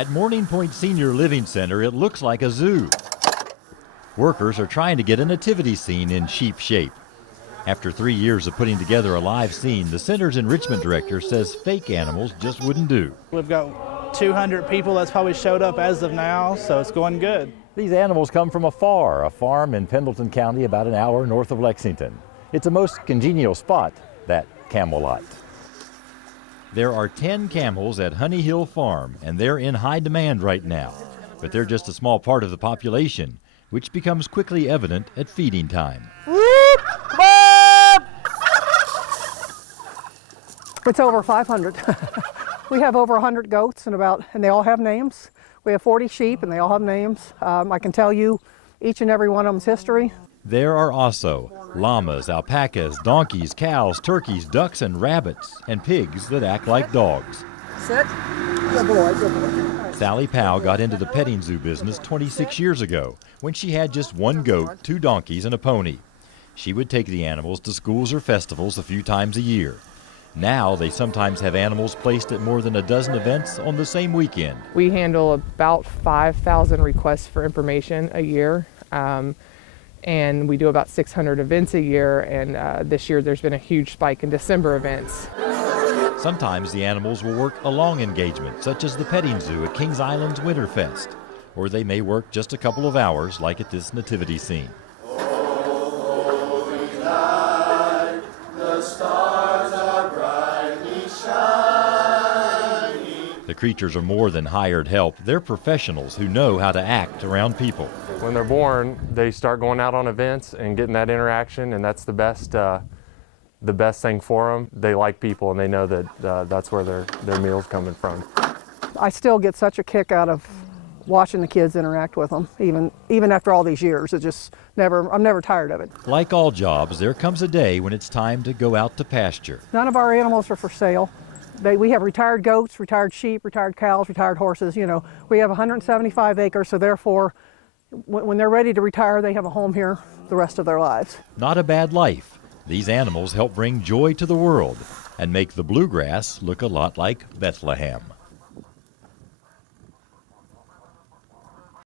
At Morning Point Senior Living Center, it looks like a zoo. Workers are trying to get a nativity scene in sheep shape. After 3 years of putting together a live scene, the center's enrichment director says fake animals just wouldn't do. We've got 200 people that's probably showed up as of now, so it's going good. These animals come from afar, a farm in Pendleton County about an hour north of Lexington. It's a most congenial spot, that camel lot. There are 10 camels at Honey Hill Farm, and they're in high demand right now. But they're just a small part of the population, which becomes quickly evident at feeding time. It's over 500. We have over 100 goats and they all have names. We have 40 sheep and they all have names. I can tell you each and every one of them's history. There are also llamas, alpacas, donkeys, cows, turkeys, ducks, and rabbits, and pigs that act like dogs. Sit. Good boy, good boy. Sally Powell got into the petting zoo business 26 years ago when she had just one goat, 2 donkeys, and a pony. She would take the animals to schools or festivals a few times a year. Now they sometimes have animals placed at more than a dozen events on the same weekend. We handle about 5,000 requests for information a year, and we do about 600 events a year, and this year there's been a huge spike in December events. Sometimes the animals will work a long engagement, such as the petting zoo at Kings Island's Winterfest, or they may work just a couple of hours, like at this nativity scene. The creatures are more than hired help. They're professionals who know how to act around people. When they're born, they start going out on events and getting that interaction, and that's the best thing for them. They like people, and they know that that's where their meal's coming from. I still get such a kick out of watching the kids interact with them, even after all these years. I'm never tired of it. Like all jobs, there comes a day when it's time to go out to pasture. None of our animals are for sale. We have retired goats, retired sheep, retired cows, retired horses. You know, we have 175 acres, so therefore, when they're ready to retire, they have a home here the rest of their lives. Not a bad life. These animals help bring joy to the world and make the bluegrass look a lot like Bethlehem.